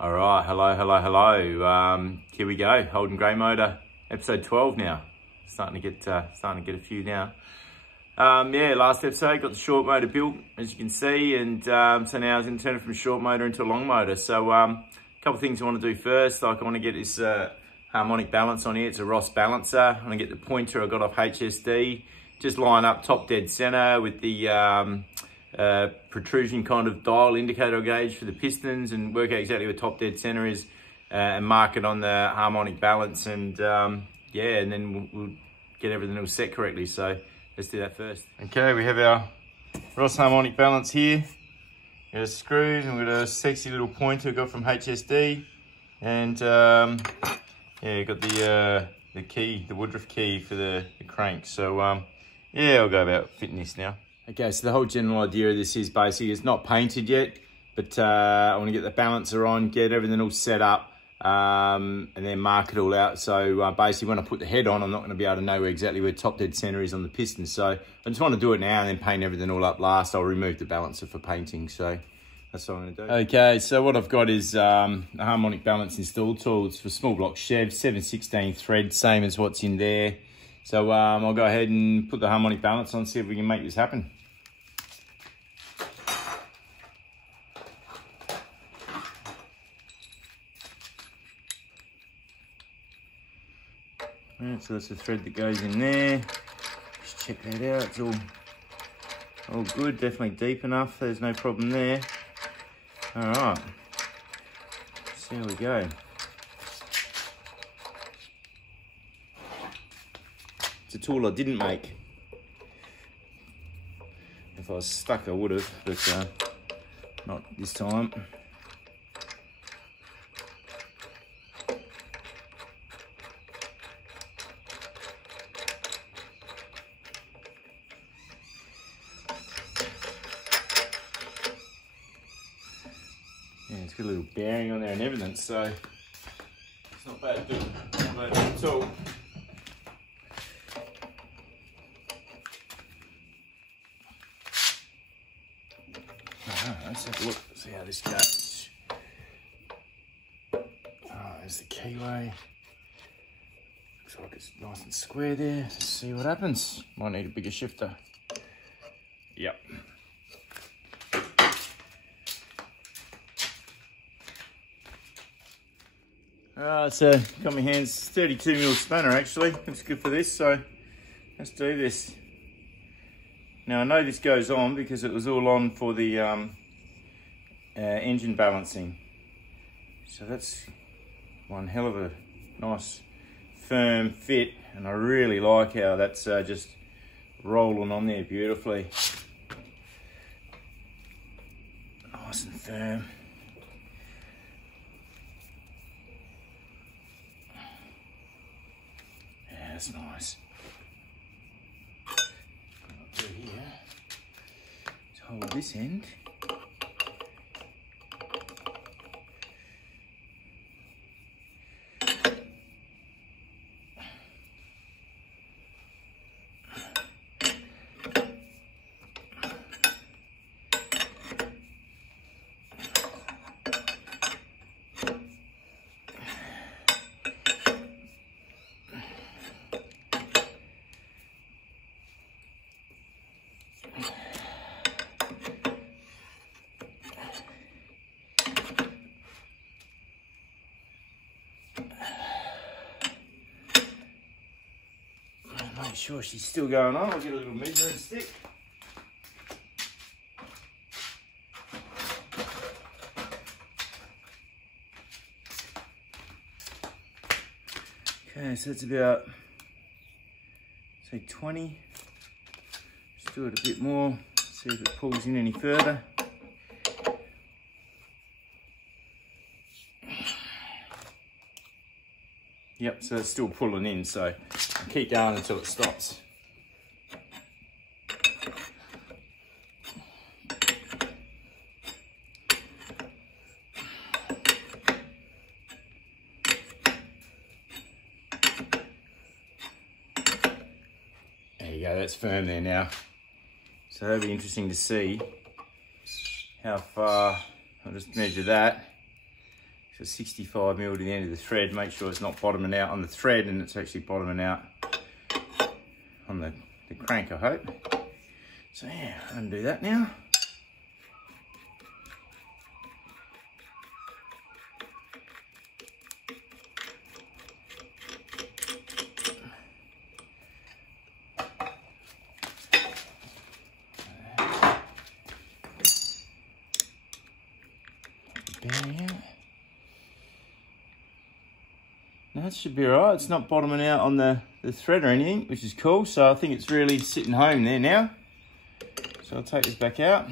All right, hello. Here we go, Holden grey motor, episode 12 now. Starting to get a few now. Yeah, last episode got the short motor built, as you can see, and so now I was going to turn it from short motor into a long motor. So a couple of things I want to do first. Like I want to get this harmonic balance on here. It's a Ross balancer. I want to get the pointer I got off HSD, just line up top dead center with the protrusion kind of dial indicator gauge for the pistons and work out exactly where top dead center is and mark it on the harmonic balance, and yeah, and then we'll get everything all set correctly. So let's do that first. Okay, we have our Ross harmonic balance here. Got a screws and we've got a sexy little pointer got from HSD, and yeah, got the key, the Woodruff key for the crank. So yeah, I'll go about fitting this now. Okay, so the whole general idea of this is basically it's not painted yet, but I want to get the balancer on, get everything all set up, and then mark it all out. So basically when I put the head on, I'm not going to be able to know exactly where top dead center is on the piston. So I just want to do it now and then paint everything all up last. I'll remove the balancer for painting. So that's what I'm going to do. Okay, so what I've got is a harmonic balance install tool. It's for small block Chev, 7/16 thread, same as what's in there. So I'll go ahead and put the harmonic balance on, see if we can make this happen. Right, so that's the thread that goes in there. Just check that out. It's all good, definitely deep enough. There's no problem there. All right, see how we go. It's a tool I didn't make. If I was stuck, I would have, but not this time. Yeah, it's got a little bearing on there and everything, so it's not bad at all. Let's have a look, see how this goes. Oh, there's the keyway. Looks like it's nice and square there. Let's see what happens. Might need a bigger shifter. Yep. Alright, so got my hands 32mm spanner actually. Looks good for this, so let's do this. Now I know this goes on because it was all on for the engine balancing. So that's one hell of a nice firm fit, and I really like how that's just rolling on there beautifully. Nice and firm. Yeah, that's nice. What I'll do here is hold this end. Make sure she's still going on. I'll get a little measuring stick. Okay, so it's about, say 20. Just do it a bit more, see if it pulls in any further. Yep, so it's still pulling in, so I'll keep going until it stops. There you go, that's firm there now. So that'll be interesting to see how far, I'll just measure that. So 65 mil to the end of the thread. Make sure it's not bottoming out on the thread and it's actually bottoming out on the crank, I hope. So yeah, undo that now. That should be alright. It's not bottoming out on the thread or anything, which is cool. So I think it's really sitting home there now. So I'll take this back out.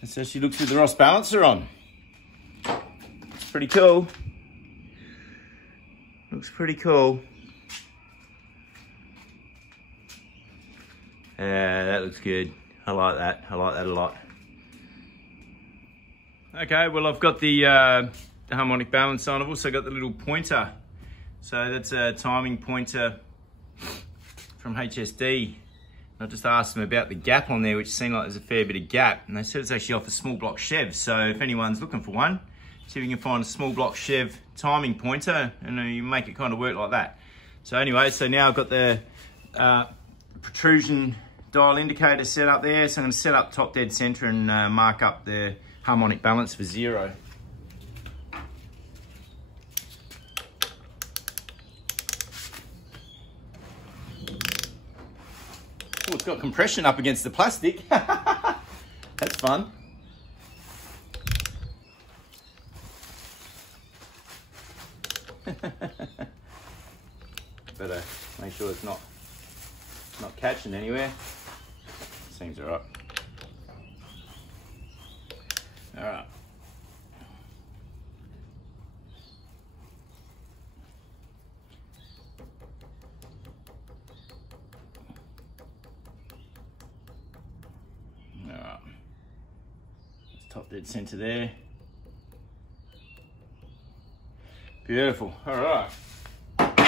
And so she looks with the Ross balancer on. It's pretty cool. Looks pretty cool. Yeah, that looks good. I like that. I like that a lot. Okay, well, I've got the harmonic balance on. I've also got the little pointer. So that's a timing pointer from HSD. I just asked them about the gap on there, which seemed like there's a fair bit of gap. And they said it's actually off a small block Chev. So if anyone's looking for one, see if you can find a small block Chev timing pointer and you make it kind of work like that. So anyway, so now I've got the protrusion dial indicator set up there. So I'm going to set up top dead center and mark up the harmonic balance for 0. Oh, it's got compression up against the plastic. That's fun. Better make sure it's not catching anywhere. Seems all right. All right. All right. Let's top dead center there. Beautiful. All right. What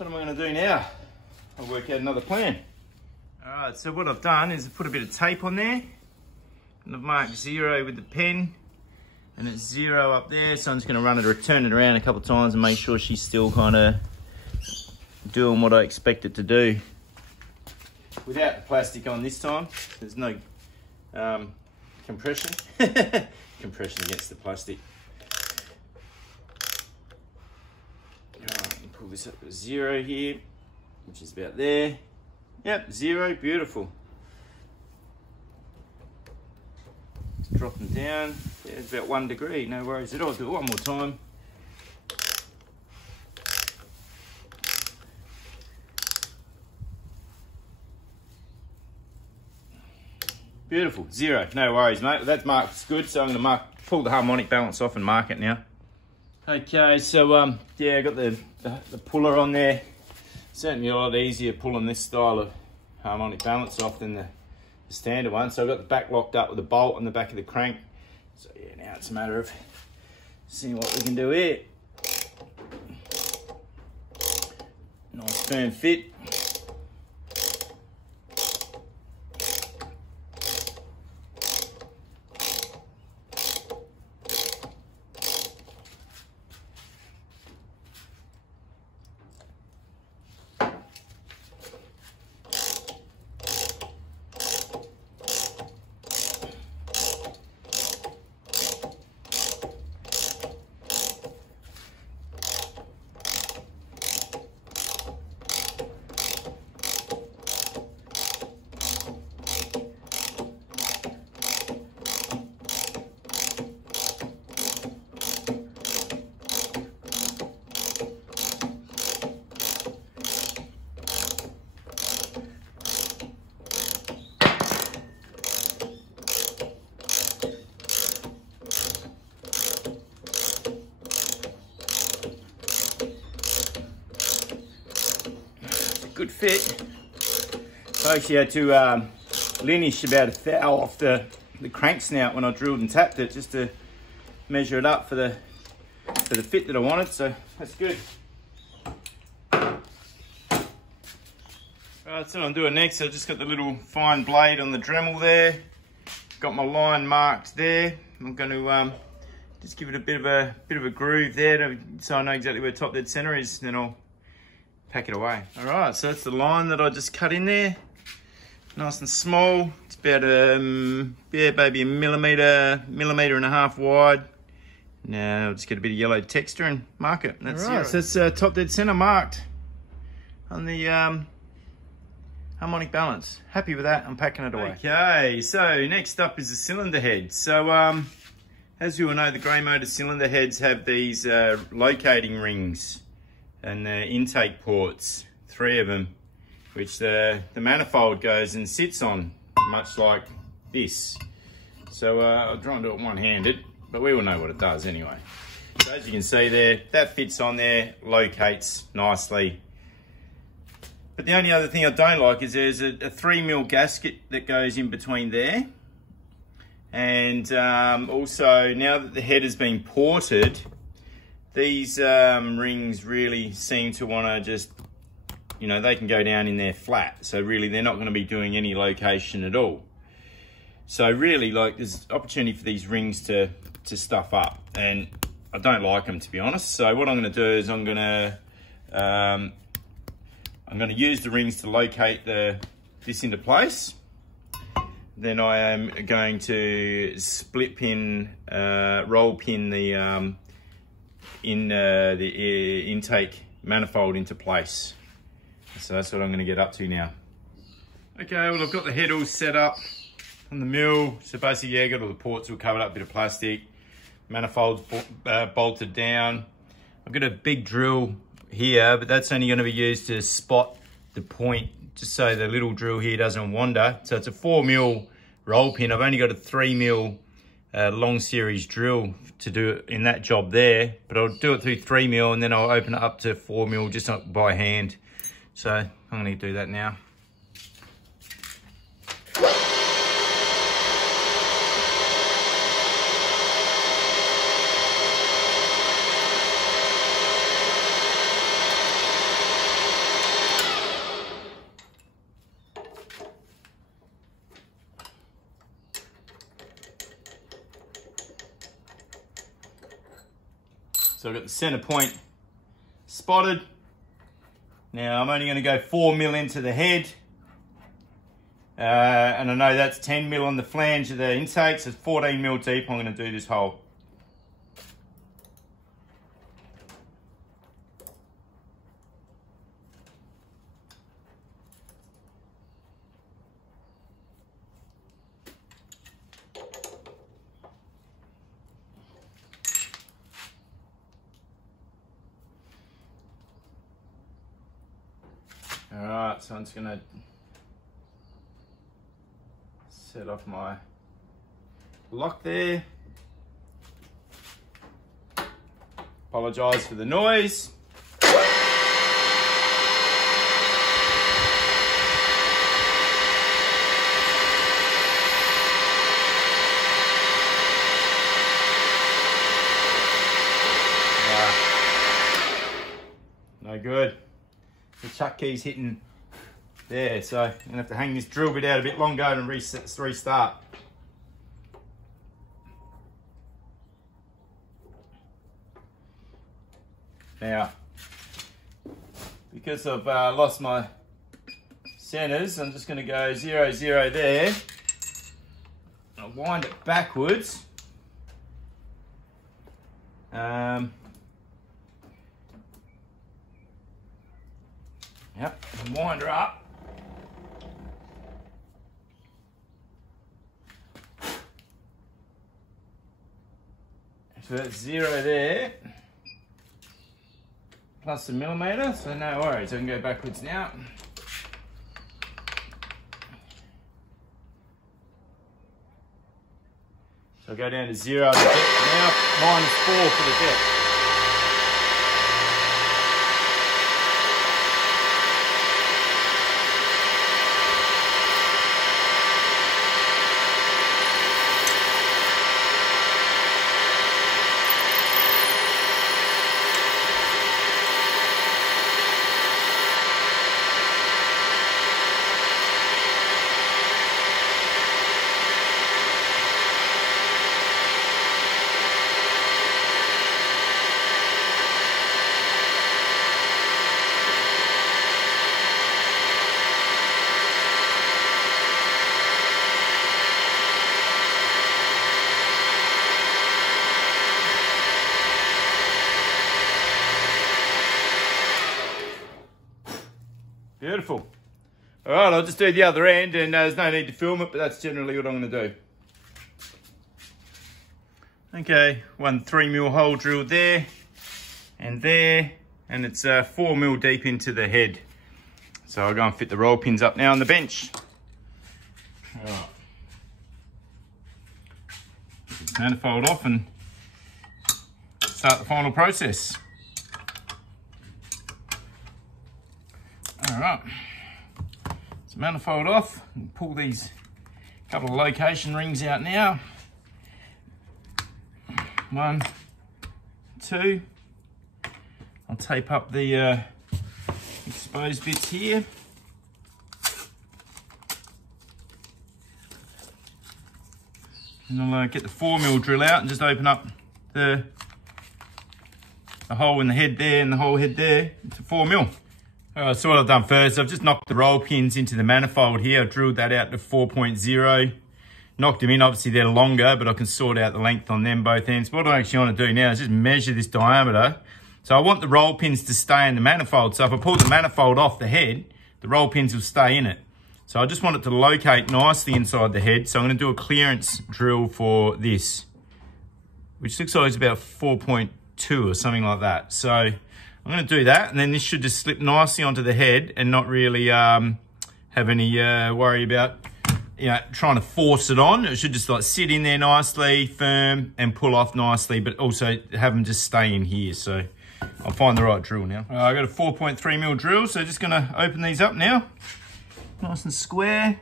am I going to do now? I'll work out another plan. All right, so what I've done is I've put a bit of tape on there and I've marked 0 with the pen and it's 0 up there. So I'm just going to turn it around a couple of times and make sure she's still kind of doing what I expect it to do. Without the plastic on this time, there's no compression. Compression against the plastic. All right, pull this up to 0 here, which is about there. Yep, 0, beautiful. Just drop them down. Yeah, it's about 1 degree, no worries at all. Do it one more time. Beautiful, 0, no worries, mate. That's marked good, so I'm gonna pull the harmonic balance off and mark it now. Okay, so yeah, I got the puller on there. Certainly a lot easier pulling this style of harmonic balance off than the standard one. So I've got the back locked up with a bolt on the back of the crank. So yeah, now it's a matter of seeing what we can do here. Nice firm fit. Good fit. I actually had to lineage about 1 thou off the crank snout when I drilled and tapped it, just to measure it up for the fit that I wanted. So that's good. Right, so what I'm doing next, I've just got the little fine blade on the Dremel there. Got my line marked there. I'm going to just give it a bit of a groove there so I know exactly where top dead center is, then I'll pack it away. All right, so that's the line that I just cut in there. Nice and small. It's about yeah, maybe a millimetre and a half wide. Now I'll just get a bit of yellow texture and mark it. That's all right, so that's top dead center marked on the harmonic balance. Happy with that, I'm packing it away. Okay, so next up is the cylinder head. So as you all know, the grey motor cylinder heads have these locating rings and the intake ports, 3 of them, which the manifold goes and sits on, much like this. So I'll try and do it one-handed, but we all know what it does anyway. So as you can see there, that fits on there, locates nicely. But the only other thing I don't like is there's a 3mm gasket that goes in between there. And also, now that the head has been ported, these rings really seem to want to just, you know, they can go down in there flat. So really, they're not going to be doing any location at all. So really, like, there's opportunity for these rings to stuff up. And I don't like them, to be honest. So what I'm going to do is I'm going to use the rings to locate this into place. Then I am going to split pin, roll pin the intake manifold into place. So that's what I'm going to get up to now. Okay, well, I've got the head all set up on the mill. So basically, yeah, got all the ports all covered up, bit of plastic, manifolds bolted down. I've got a big drill here, but that's only going to be used to spot the point, just so the little drill here doesn't wander. So it's a 4mm roll pin. I've only got a 3mm long series drill to do it in that job there, but I'll do it through 3mm and then I'll open it up to 4mm just by hand. So I'm going to do that now. So I've got the center point spotted. Now I'm only going to go 4mm into the head. And I know that's 10mm on the flange of the intake, so it's 14mm deep. I'm going to do this hole. All right, so I'm just gonna set off my lock there. Apologise for the noise. No good. The chuck key's hitting there, so I'm gonna have to hang this drill bit out a bit longer and restart. Now, because I've lost my centers, I'm just gonna go 0, 0 there. I'll wind it backwards. Yep, and wind her up. So that's 0 there, plus a millimetre, so no worries, I can go backwards now. So I'll go down to 0 the depth now, -4 for the depth. Beautiful. All right, I'll just do the other end, and there's no need to film it, but that's generally what I'm going to do. Okay, 1 3mm hole drilled there, and it's 4mm deep into the head. So I'll go and fit the roll pins up now on the bench. All right. Manifold off and start the final process. All right, so manifold off, and pull these couple of location rings out now. 1, 2. I'll tape up the exposed bits here. And I'll get the 4mm drill out and just open up the hole in the head there and the whole head there to 4mm. Alright, so what I've done first, I've just knocked the roll pins into the manifold here. I've drilled that out to 4.0. Knocked them in, obviously they're longer, but I can sort out the length on them both ends. What I actually want to do now is just measure this diameter. So I want the roll pins to stay in the manifold. So if I pull the manifold off the head, the roll pins will stay in it. So I just want it to locate nicely inside the head. So I'm going to do a clearance drill for this, which looks like it's about 4.2 or something like that. So I'm going to do that, and then this should just slip nicely onto the head and not really have any worry about trying to force it on. It should just like sit in there nicely, firm, and pull off nicely, but also have them just stay in here. So I'll find the right drill now. I've got a 4.3mm drill, so just going to open these up now. Nice and square.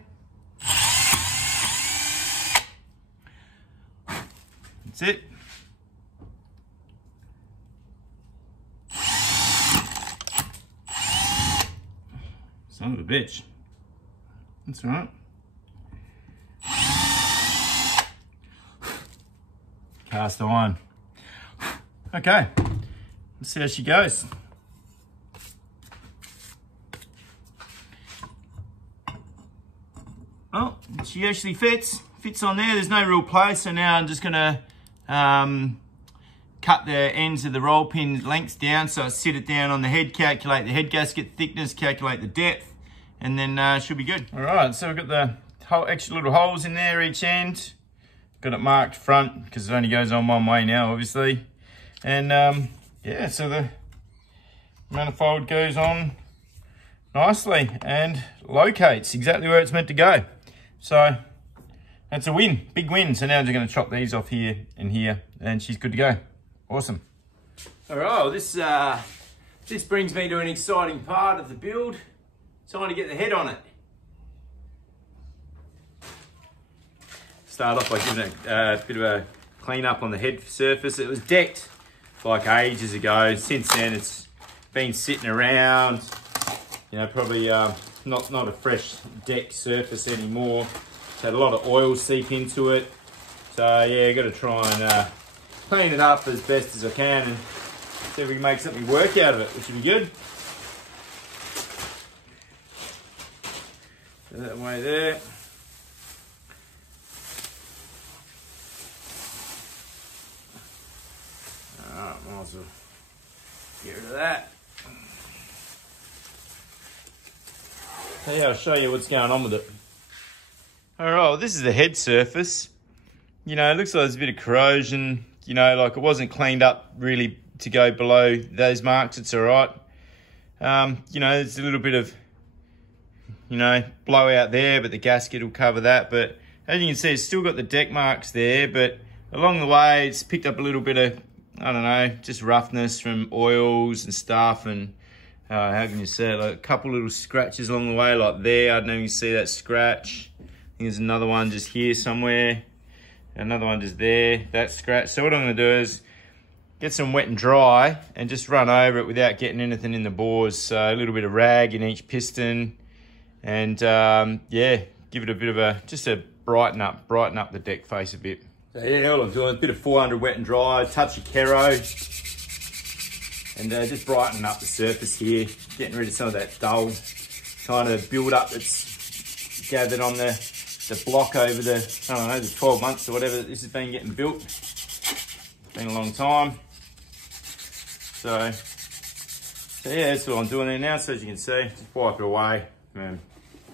That's it. Son of a bitch. That's all right. Cast iron. Okay, let's see how she goes. Oh, she actually fits on there. There's no real play, so now I'm just gonna cut the ends of the roll pin lengths down, so I sit it down on the head, calculate the head gasket thickness, calculate the depth, and then should be good. All right, so we've got the whole extra little holes in there each end. Got it marked front because it only goes on one way now, obviously. And yeah, so the manifold goes on nicely and locates exactly where it's meant to go. So that's a win, big win. So now I'm just going to chop these off here and here, and she's good to go. Awesome. All right, well, this brings me to an exciting part of the build. Time to get the head on it. Start off by giving it a bit of a clean up on the head surface. It was decked like ages ago. Since then, it's been sitting around. You know, probably not a fresh decked surface anymore. It's had a lot of oil seep into it. So yeah, got to try and clean it up as best as I can and see if we can make something work out of it, which would be good. So that way there. Alright, might as well get rid of that. So yeah, I'll show you what's going on with it. Alright, well, this is the head surface. You know, it looks like there's a bit of corrosion. You know, like it wasn't cleaned up really to go below those marks. It's alright. You know, there's a little bit of, you know, blowout there, but the gasket will cover that. But as you can see, it's still got the deck marks there, but along the way, it's picked up a little bit of, I don't know, just roughness from oils and stuff. And how can you say it? Like a couple little scratches along the way, like there. I don't know if you can see that scratch. I think there's another one just here somewhere. Another one just there, that scratch. So what I'm going to do is get some wet and dry and just run over it without getting anything in the bores. So a little bit of rag in each piston. And yeah, give it a bit of a, just a brighten up the deck face a bit. So yeah, all I'm doing is a bit of 400 wet and dry, touch of Kero, and just brightening up the surface here, getting rid of some of that dull kind of build up that's gathered on the block over the, I don't know, the 12 months or whatever that this has been getting built. It's been a long time. So So yeah, that's what I'm doing there now. So as you can see, just wipe it away.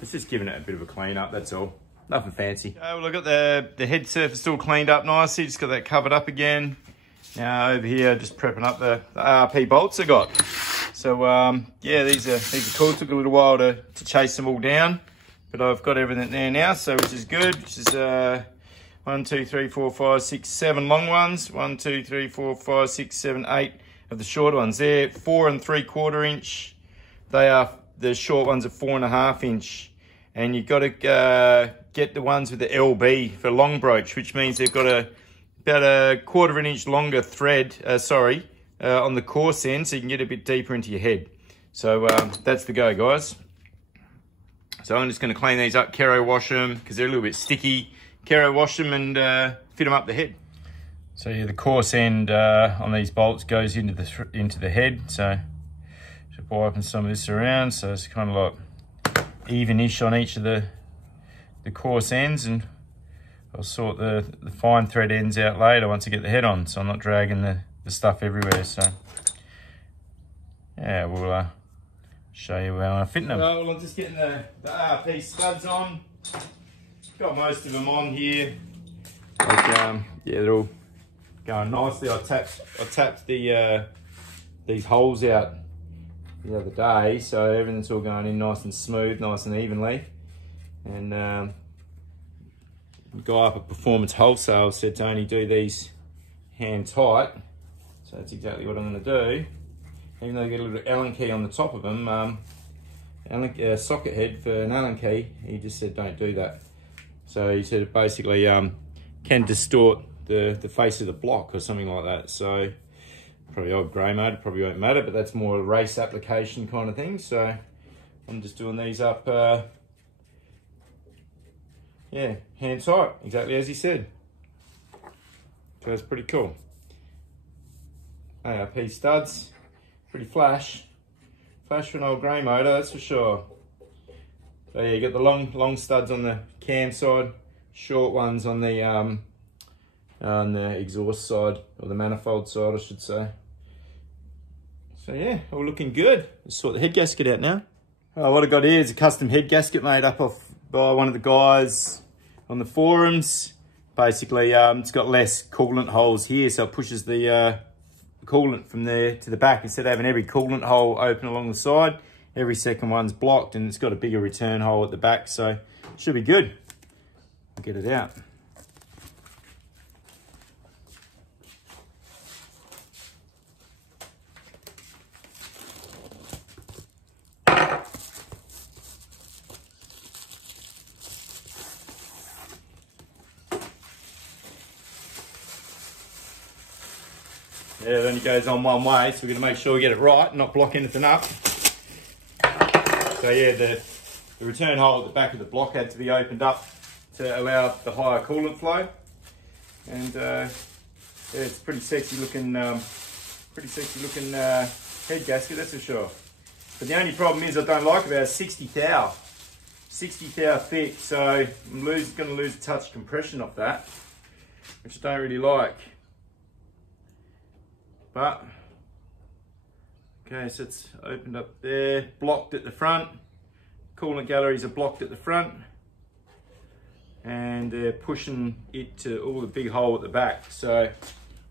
It's just giving it a bit of a clean up, that's all. Nothing fancy. Well, I've got the head surface all cleaned up nicely. Just got that covered up again. Now over here, just prepping up the RP bolts I got. So yeah, these are cool. Took a little while to chase them all down, but I've got everything there now, so which is good. Which is 1, 2, 3, 4, 5, 6, 7 long ones. 1, 2, 3, 4, 5, 6, 7, 8 of the short ones. They're 4 3/4 inch. The short ones are 4.5 inch. And you've got to get the ones with the LB for long broach, which means they've got about a 1/4 inch longer thread, on the coarse end, so you can get a bit deeper into your head. So that's the go, guys. So I'm just going to clean these up, Kero wash them, because they're a little bit sticky. Kero wash them and fit them up the head. So yeah, the coarse end on these bolts goes into the head. So just wiping some of this around, so it's kind of like even-ish on each of the coarse ends, and I'll sort the fine thread ends out later once I get the head on, so I'm not dragging the stuff everywhere. So yeah, we'll show you how I'm fitting them. Well, I'm just getting the RP studs on. Got most of them on here. Like, yeah, they're all going nicely. I tapped these holes out the other day, so everything's all going in nice and smooth, nice and evenly. And the guy up at Performance Wholesale said to only do these hand tight, so that's exactly what I'm going to do. Even though they get a little Allen key on the top of them, socket head for an Allen key, he just said don't do that. So he said it basically can distort the face of the block or something like that. So probably old grey mode, probably won't matter, but that's more a race application kind of thing. So I'm just doing these up, yeah, hand tight, exactly as he said. So it's pretty cool. ARP studs, pretty flash for an old grey motor, that's for sure. So yeah, you got the long studs on the cam side, short ones on the exhaust side, or the manifold side, I should say. So yeah, all looking good. Let's sort the head gasket out now. What I got here is a custom head gasket made up by one of the guys on the forums. Basically, it's got less coolant holes here, so it pushes the coolant from there to the back. Instead of having every coolant hole open along the side, every second one's blocked, and it's got a bigger return hole at the back, so it should be good. I'll get it out. Yeah, it only goes on one way, so we're going to make sure we get it right and not block anything up. So yeah, the return hole at the back of the block had to be opened up to allow the higher coolant flow. And yeah, it's pretty sexy looking head gasket, that's for sure. But the only problem is I don't like about 60 thou thick, so I'm going to lose a touch of compression off that, which I don't really like. But okay, so it's opened up there, blocked at the front. Coolant galleries are blocked at the front, and they're pushing it to all the big hole at the back. So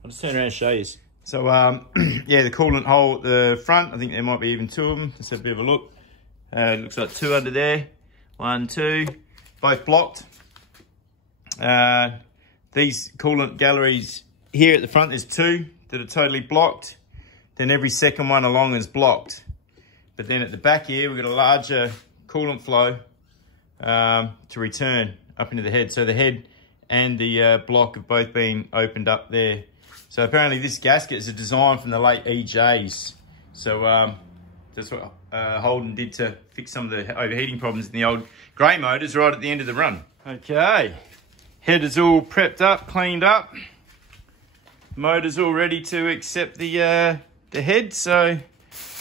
I'll just turn around and show you. So yeah, the coolant hole at the front, I think there might be even 2 of them. Let's have a bit of a look. It looks like 2 under there. 1, 2, both blocked. These coolant galleries here at the front, there's 2 that are totally blocked. Then every second one along is blocked. But then at the back here, we've got a larger coolant flow to return up into the head. So the head and the block have both been opened up there. So apparently this gasket is a design from the late EJs. So that's what Holden did to fix some of the overheating problems in the old grey motors right at the end of the run. Okay, head is all prepped up, cleaned up. Motor's all ready to accept the head, so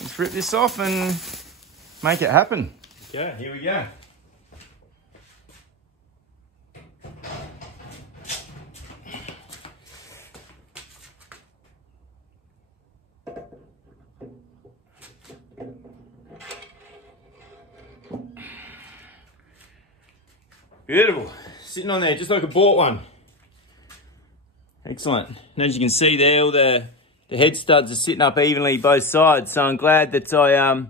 let's rip this off and make it happen. Okay, here we go. Beautiful. Sitting on there just like I bought one. Excellent. And as you can see there, all the head studs are sitting up evenly both sides. So I'm glad that well,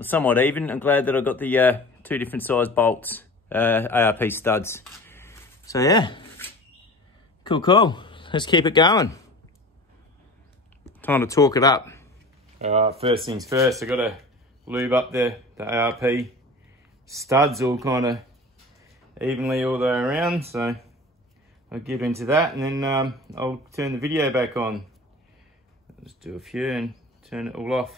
somewhat even. I'm glad that I got the 2 different size bolts, ARP studs. So yeah, cool. Let's keep it going. Time to torque it up. All right, first things first, I got to lube up the ARP studs all kind of evenly all the way around. So I'll get into that and then I'll turn the video back on. Just do a few and turn it all off.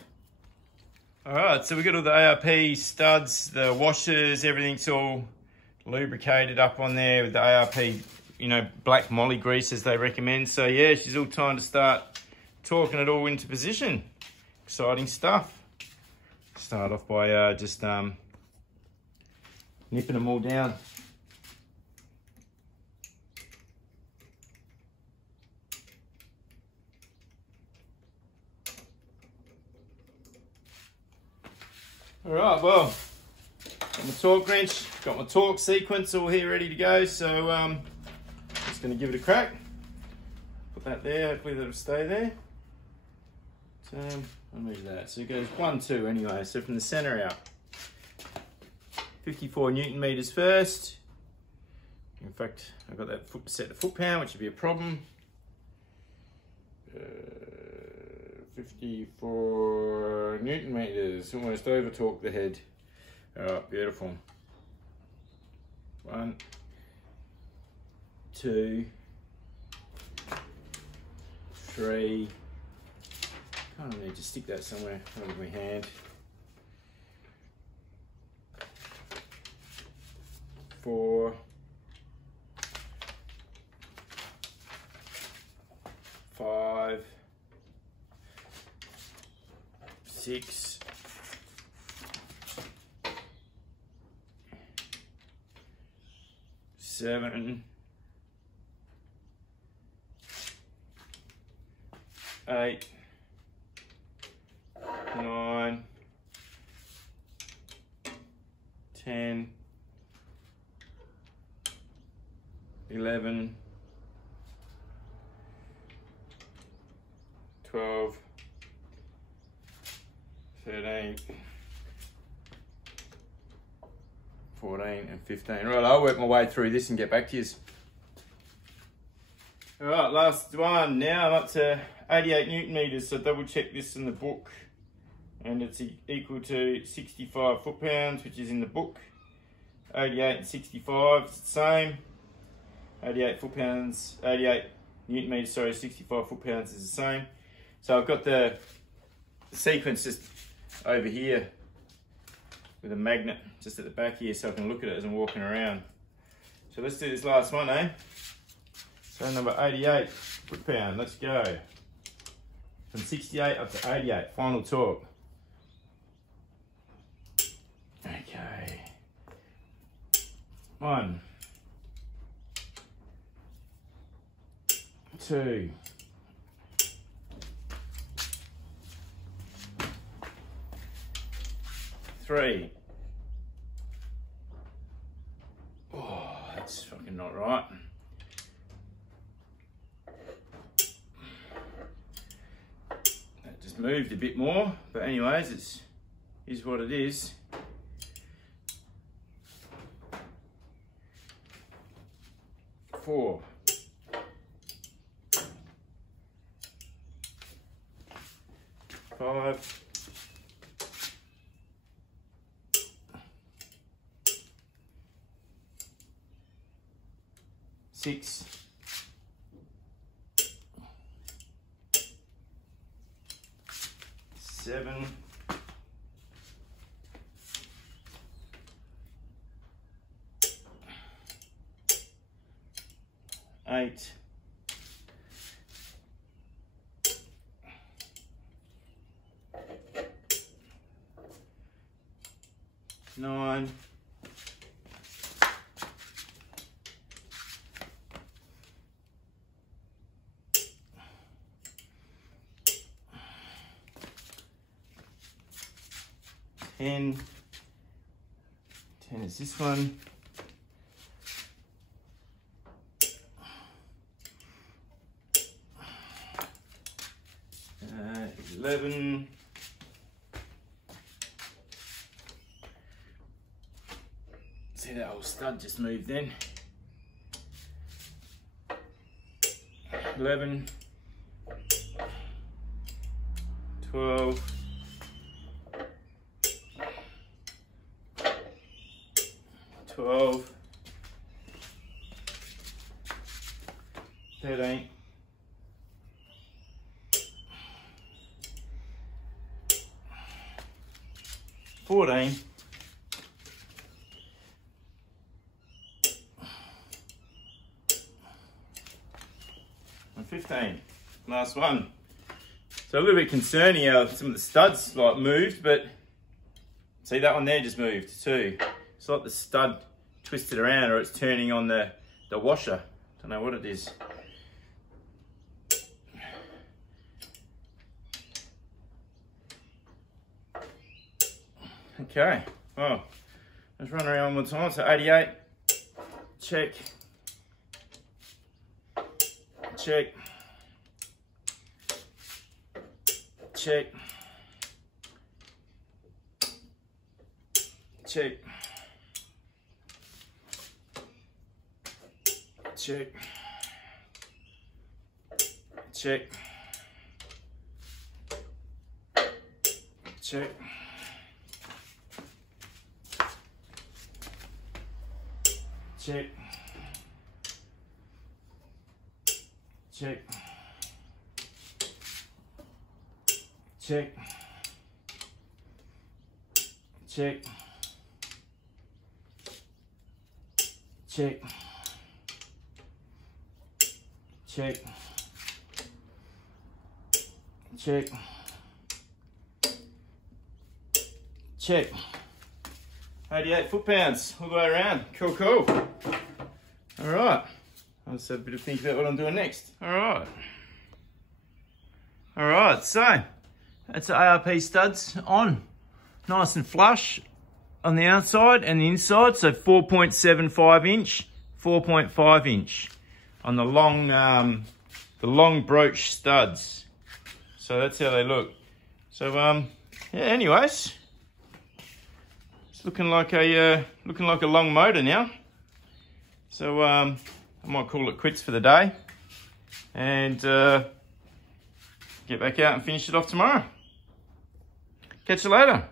All right, so we got all the ARP studs, the washers, everything's all lubricated up on there with the ARP, you know, black moly grease as they recommend. So yeah, she's all time to start torquing it all into position. Exciting stuff. Start off by just nipping them all down. All right, well, got my torque wrench, got my torque sequence all here ready to go. So just gonna give it a crack. Put that there, hopefully that'll stay there. So I'll move that. So it goes 1, 2 anyway. So from the center out, 54 Newton meters first. In fact, I've got that foot set to foot pound, which would be a problem. 54 Newton meters, almost over torque the head. All right, beautiful. 1, 2, 3. Kind of need to stick that somewhere under my hand. 4, 5, 6, 7, 8, 9, 10, 11, 12, 13, 14 and 15. Right, I'll work my way through this and get back to you. All right, last one. Now I'm up to 88 Newton meters, so double check this in the book. And it's equal to 65 foot-pounds, which is in the book. 88 and 65, it's the same. 88 foot-pounds, 88 Newton meters, sorry, 65 foot-pounds is the same. So I've got the sequence just over here with a magnet just at the back here so I can look at it as I'm walking around. So let's do this last one, eh? So number 88 foot-pound, let's go. From 68 up to 88, final torque. Okay. 1, 2, 3. Oh, that's fucking not right. That just moved a bit more, but anyways, it is what it is. 4. 5. 6. 7. 8. 9. 10. 10 is this one. 11. See that old stud just moved then. 11, 12, 12, 13, 14, 15. Last one. So a little bit concerned here, some of the studs like moved, but see that one there just moved too. It's like the stud twisted around or it's turning on the washer. Don't know what it is. Okay, well, let's run around one more time. So 88, check, check, check, check, check, check, check, check, check, check, check, check, check, check, check. 88 foot-pounds all the way around. Cool, cool. All right. I'll just have a bit of think about what I'm doing next. All right. All right, so that's the ARP studs on. Nice and flush on the outside and the inside. So 4.75 inch, 4.5 inch on the long brooch studs. So that's how they look. So yeah, anyways, it's looking like a long motor now. So I might call it quits for the day and get back out and finish it off tomorrow. Catch you later.